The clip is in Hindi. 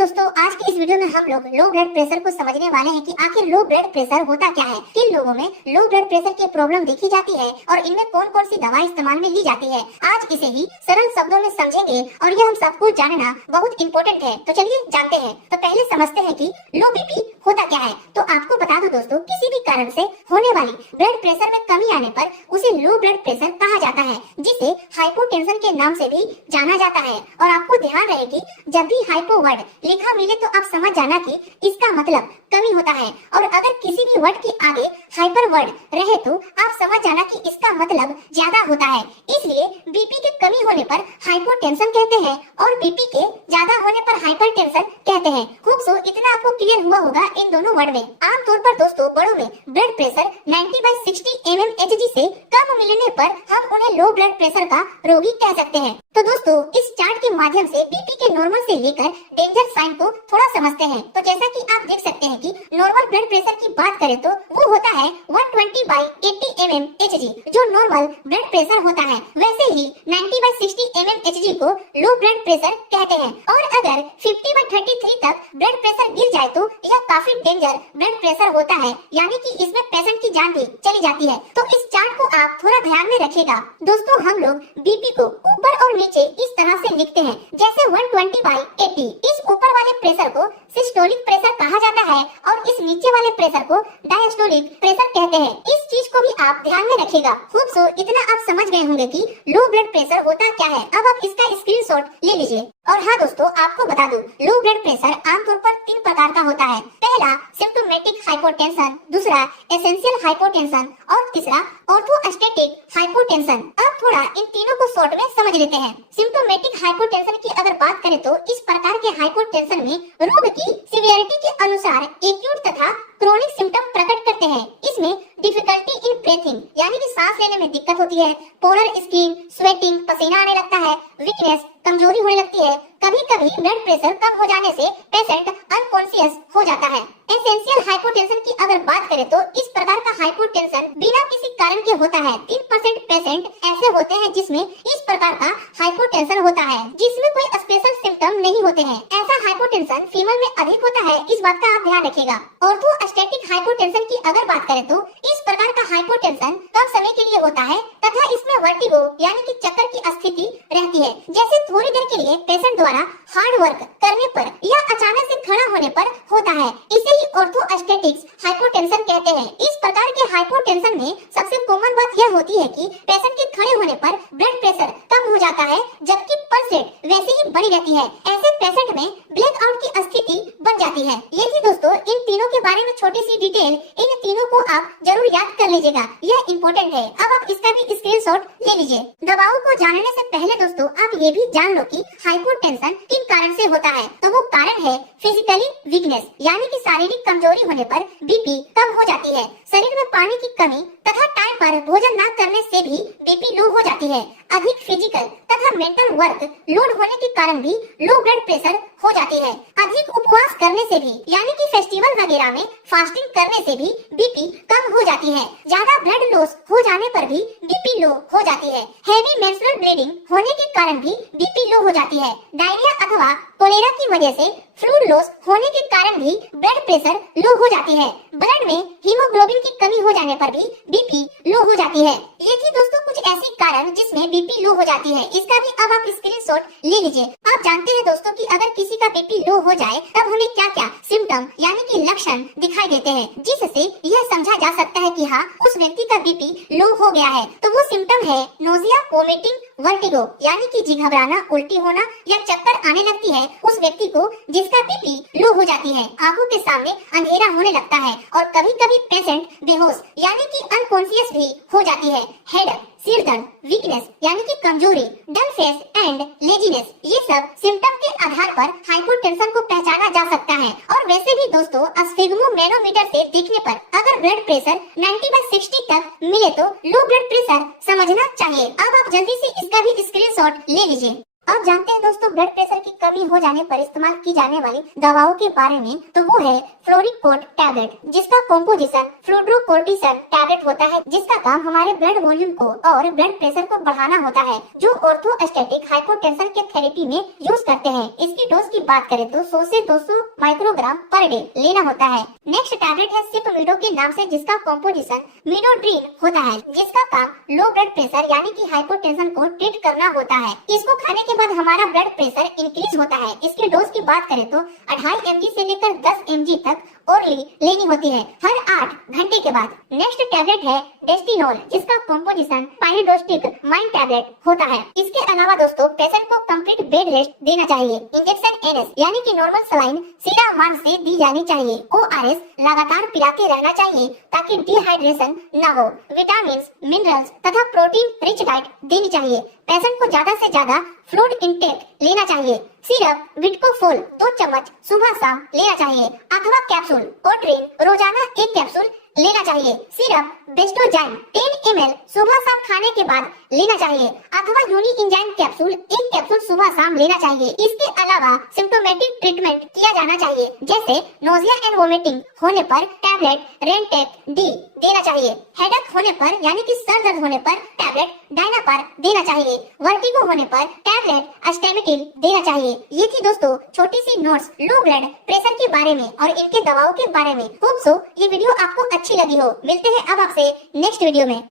दोस्तों, आज की इस वीडियो में हम लोग लो ब्लड प्रेशर को समझने वाले हैं कि आखिर लो ब्लड प्रेशर होता क्या है, किन लोगों में लो ब्लड प्रेशर की प्रॉब्लम देखी जाती है और इनमें कौन कौन सी दवा इस्तेमाल में ली जाती है। आज इसे ही सरल शब्दों में समझेंगे और यह हम सबको जानना बहुत इम्पोर्टेंट है। तो चलिए जानते हैं। तो पहले समझते हैं कि लो बीपी होता क्या है। तो आपको बता दो दोस्तों, किसी भी कारण से होने वाली ब्लड प्रेशर में कमी आने पर उसे लो ब्लड प्रेशर कहा जाता है, जिसे हाइपोटेंशन के नाम से भी जाना जाता है। और आपको ध्यान रहे कि जब भी हाइपो वर्ड लिखा मिले तो आप समझ जाना कि इसका मतलब कमी होता है, और अगर किसी भी वर्ड के आगे हाइपर वर्ड रहे तो आप समझ जाना कि इसका मतलब ज्यादा होता है। इसलिए बीपी के कमी होने पर हाइपोटेंशन कहते हैं और बीपी के ज्यादा होने पर हाइपरटेंशन कहते हैं। खूब सो इतना आपको क्लियर हुआ होगा इन दोनों वर्ड में। आमतौर पर दोस्तों बड़ों में ब्लड प्रेशर 90/60 mmHg से कम मिलने पर हम उन्हें लो ब्लड प्रेशर का रोगी कह सकते हैं। तो दोस्तों इस चार्ट के माध्यम से बीपी के नॉर्मल से लेकर डेंजर साइन को थोड़ा समझते हैं। तो जैसा कि आप देख सकते हैं कि नॉर्मल ब्लड प्रेशर की बात करें तो वो होता है 120/80 mmHg, जो नॉर्मल ब्लड प्रेशर होता है। वैसे ही 90/60 mmHg को लो ब्लड प्रेशर कहते हैं। और अगर 50/33 तक ब्लड प्रेशर गिर जाए तो यह काफी डेंजर ब्लड प्रेशर होता है, यानी कि इसमें पेशेंट की जान भी चली जाती है। तो इस चार्ट को आप थोड़ा ध्यान में रखिएगा। दोस्तों हम लोग बीपी को ऊपर और नीचे इस तरह से लिखते हैं, जैसे 120/80। इस ऊपर वाले प्रेशर को सिस्टोलिक प्रेशर कहा जाता है और इस नीचे वाले प्रेशर को डायस्टोलिक प्रेशर कहते हैं। इस चीज को भी आप ध्यान में रखिएगा। खूब सो इतना आप समझ गए होंगे कि लो ब्लड प्रेशर होता क्या है। अब आप इसका स्क्रीनशॉट ले लीजिए। और हाँ दोस्तों, आपको बता दूं, लो ब्लड प्रेशर आमतौर पर 3 प्रकार का होता है। पहला सिम्प्टोमेटिक हाइपोटेंशन, दूसरा एसेंशियल हाइपोटेंशन और तीसरा ऑर्थोस्टैटिक हाइपोटेंशन। अब थोड़ा इन तीनों को शॉर्ट में समझ लेते हैं। सिम्प्टोमेटिक हाइपोटेंशन की अगर बात करें तो इस प्रकार के हाइपोटेंशन में रोग की सीवियरिटी के अनुसार एक्यूट तथा क्रोनिक सिम्टम प्रकट करते हैं। इसमें डिफिकल्टी इन ब्रीथिंग, यानी कि सांस लेने में दिक्कत होती है, पोलर स्किन, स्वेटिंग, पसीना आने लगता है, वीकनेस, कमजोरी होने लगती है। कभी कभी ब्लड प्रेशर कम हो जाने से पेशेंट अनकॉन्शियस हो जाता है। एसेंशियल हाइपोटेंशन की अगर बात करें तो इस प्रकार का हाइपोटेंशन बिना किसी कारण के होता है। 3% पेशेंट ऐसे होते हैं जिसमें इस प्रकार का हाइपोटेंशन होता है, जिसमें कोई स्पेशल सिम्टम नहीं होते हैं। ऐसा हाइपोटेंशन फीमेल में अधिक होता है, इस बात का आप ध्यान रखिएगा। ऑर्थोस्टैटिक हाइपोटेंशन की अगर बात करें तो इस प्रकार का हाइपोटेंशन कम समय के लिए होता है तथा इसमें वर्टिगो यानी कि चक्कर की स्थिति रहती है, जैसे थोड़ी देर के लिए पेशेंट द्वारा हार्ड वर्क करने पर या अचानक से खड़ा होने पर होता है। इसे ही ऑर्थोस्टैटिक हाइपोटेंशन कहते हैं। इस प्रकार के हाइपोटेंशन में सबसे कॉमन बात यह होती है कि पेशेंट के खड़े होने पर ब्लड प्रेशर कम हो जाता है, जबकि पल्स रेट वैसे ही बनी रहती है। ऐसे पेशेंट में ब्लैक आउट की स्थिति बन जाती है। ये थी दोस्तों इन तीनों के बारे में छोटी सी डिटेल। इन तीनों को आप जरूर याद कर लीजिएगा, यह इम्पोर्टेंट है। अब आप इसका भी स्क्रीनशॉट ले लीजिए। दवाओं को जानने से पहले दोस्तों आप ये भी जान लो कि हाइपोटेंशन किन कारण से होता है। तो वो कारण है फिजिकली वीकनेस, यानी कि शारीरिक कमजोरी होने पर बीपी कम हो जाती है। शरीर में पानी की कमी तथा टाइम पर भोजन न करने से भी बीपी लो हो जाती है। अधिक फिजिकल तथा मेंटल वर्क लोड होने के कारण भी लो ब्लड प्रेशर हो जाती है। अधिक उपवास करने से भी, यानी कि फेस्टिवल वगैरह में फास्टिंग करने से भी बीपी कम हो जाती है। ज्यादा ब्लड लॉस हो जाने पर भी बीपी लो हो जाती है। हेवी मेंस्ट्रुअल ब्लीडिंग होने के कारण भी बीपी लो हो जाती है। डायरिया अथवा कोलेरा की वजह से फ्लूइड लॉस होने के कारण भी ब्लड प्रेशर लो हो जाती है। ब्लड में हीमोग्लोबिन की कमी हो जाने पर भी बीपी लो हो जाती है। ये थी दोस्तों कुछ ऐसे कारण जिसमें बीपी लो हो जाती है। इसका भी अब आप स्क्रीनशॉट ले लीजिए। आप जानते हैं दोस्तों कि अगर किसी का बीपी लो हो जाए तब हमें क्या क्या सिम्टम यानी कि लक्षण दिखाई देते हैं, जिससे यह समझा जा सकता है कि हाँ उस व्यक्ति का बीपी लो हो गया है। तो वो सिम्टम है नोजिया, वोमिटिंग, वर्टिगो, यानी कि जी घबराना, उल्टी होना या चक्कर आने लगती है उस व्यक्ति को जिसका बीपी लो हो जाती है। आंखों के सामने अंधेरा होने लगता है और कभी कभी पेशेंट बेहोश यानी कि अनकॉन्शियस भी हो जाती है। हेड, सिर दर्द, वीकनेस यानी कि कमजोरी, डल फेस एंड लेजीनेस, ये सब सिम्टम के आधार पर हाइपोटेंशन को पहचाना जा सकता है। और वैसे भी दोस्तों स्फिग्मोमेनोमीटर से देखने पर अगर ब्लड प्रेशर 90/60 तक मिले तो लो ब्लड प्रेशर समझना चाहिए। अब आप जल्दी से इसका भी स्क्रीनशॉट ले लीजिए। अब जानते हैं दोस्तों ब्लड प्रेशर की कमी हो जाने पर इस्तेमाल की जाने वाली दवाओं के बारे में। तो वो है फ्लोरिकोड टैबलेट, जिसका कॉम्पोजिशन फ्लूड्रोकोर्टिसन टैबलेट होता है, जिसका काम हमारे ब्लड वॉल्यूम को और ब्लड प्रेशर को बढ़ाना होता है, जो ऑर्थोस्टैटिक हाइपोटेंशन के थेरेपी में यूज करते हैं। इसकी डोज की बात करें तो 100 से 200 माइक्रोग्राम पर डे लेना होता है। नेक्स्ट टैबलेट है सिपमिडो के नाम से, जिसका कॉम्पोजिशन मिडोड्रीन होता है, जिसका काम लो ब्लड प्रेशर यानी कि हाइपोटेंशन को ट्रीट करना होता है। इसको खाने के बाद हमारा ब्लड प्रेशर इंक्रीज होता है। इसके डोज की बात करें तो 2.5 mg से लेकर 10 mg तक ओरली लेनी होती है हर 8 घंटे के बाद। नेक्स्ट टैबलेट है डेस्टिनोल, जिसका कॉम्पोजिशन पाइरिडोस्टिक माइंड टैबलेट होता है। इसके अलावा दोस्तों पेशेंट को कंप्लीट बेड रेस्ट देना चाहिए। इंजेक्शन एनएस यानी कि नॉर्मल सलाइन सीधा मार्ग से दी जानी चाहिए। ओआरएस लगातार पिलाते रहना चाहिए ताकि डिहाइड्रेशन न हो। विटामिन, मिनरल्स तथा प्रोटीन रिच डाइट देनी चाहिए। पेशेंट को ज्यादा से ज्यादा फ्लूइड इंटेक लेना चाहिए। सिरप विटकोफोल 2 चम्मच सुबह शाम लेना चाहिए, अथवा कैप्सूल ओट्रिन रोजाना 1 कैप्सूल लेना चाहिए। सिरप बेस्टोजाइम 10 ml सुबह शाम खाने के बाद लेना चाहिए, अथवा यूनिइंजाइम कैप्सूल 1 कैप्सूल सुबह शाम लेना चाहिए। इसके अलावा सिम्टोमेटिक ट्रीटमेंट किया जाना चाहिए, जैसे नोजिया एंड वोमिटिंग होने पर टैबलेट रेंटेक डी देना चाहिए। हेडेक होने पर यानी कि सर दर्द होने पर टैबलेट डायनापार देना चाहिए। वर्टिगो होने पर टैबलेट अस्टेमिटिल देना चाहिए। ये थी दोस्तों छोटी सी नोट्स लो ब्लड प्रेशर के बारे में और इनके दवाओं के बारे में। होप सो ये वीडियो आपको अच्छी लगी हो। मिलते हैं अब आपसे नेक्स्ट वीडियो में।